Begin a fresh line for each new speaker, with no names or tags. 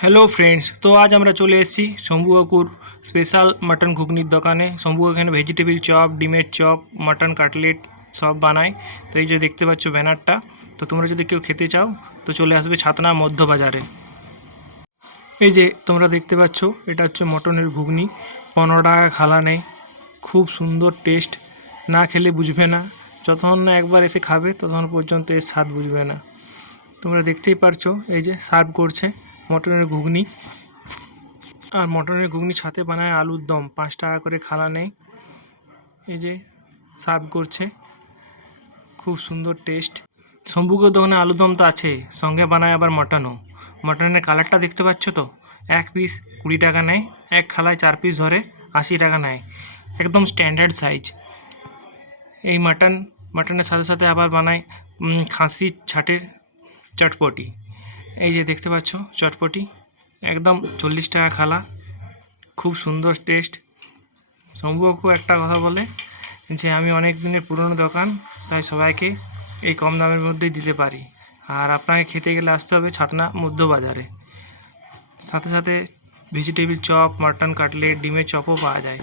Hello friends তো আজ আমরা চলে এসেছি শম্ভুকাকুর স্পেশাল মাটন ঘুগনির দোকানে। শম্ভু এখানে ভেজিটেবিল চপ ডিমের চপ মাটন কাটলেট সব বানায়। তো এই যে দেখতে পাচ্ছ ব্যানারটা, তো তোমরা যদি কেউ খেতে চাও, তো চলে আসবে ছাতনা মধ্য বাজারে এই যে তোমরা দেখতে পাচ্ছ, এটা হচ্ছে মটনের ঘুগনি। পনেরো টাকা খালা নেই খুব সুন্দর টেস্ট না খেলে বুঝবে না। যতক্ষণ না একবার এসে খাবে, ততক্ষণ পর্যন্ত এর স্বাদ বুঝবে না। তোমরা দেখতেই পারছ, এই যে সার্ভ করছে। মটনের ঘুগনি। আর মটনের ঘুগনির সাথে বানায় আলুর দম। পাঁচ টাকা করে খালা নেই এই যে সার্ভ করছে। খুব সুন্দর টেস্ট। শম্ভুকের দোকানে আলুর দম তো আছে। সঙ্গে বানায় আবার মটনও। মটনের কালারটা দেখতে পাচ্ছ তো? এক পিস কুড়ি টাকা নেয়। এক খালায় চার পিস ধরে আশি টাকা নেয়। একদম স্ট্যান্ডার্ড সাইজ এই মাটন, মাটনের সাথে সাথে আবার বানায় খাসির ছাটের চটপটি। এই যে দেখতে পাচ্ছ চটপটি, একদম চল্লিশ টাকা খালা, খুব সুন্দর টেস্ট শম্ভুকু একটা কথা বলে যে আমি অনেক দিনের পুরনো দোকান, তাই সবাইকে এই কম দামের মধ্যেই দিতে পারি। আর আপনাকে খেতে গেলে আসতে হবে ছাতনা মধ্য বাজারে সাথে সাথে ভেজিটেবিল চপ মাটন কাটলেট ডিমের চপও পাওয়া যায়।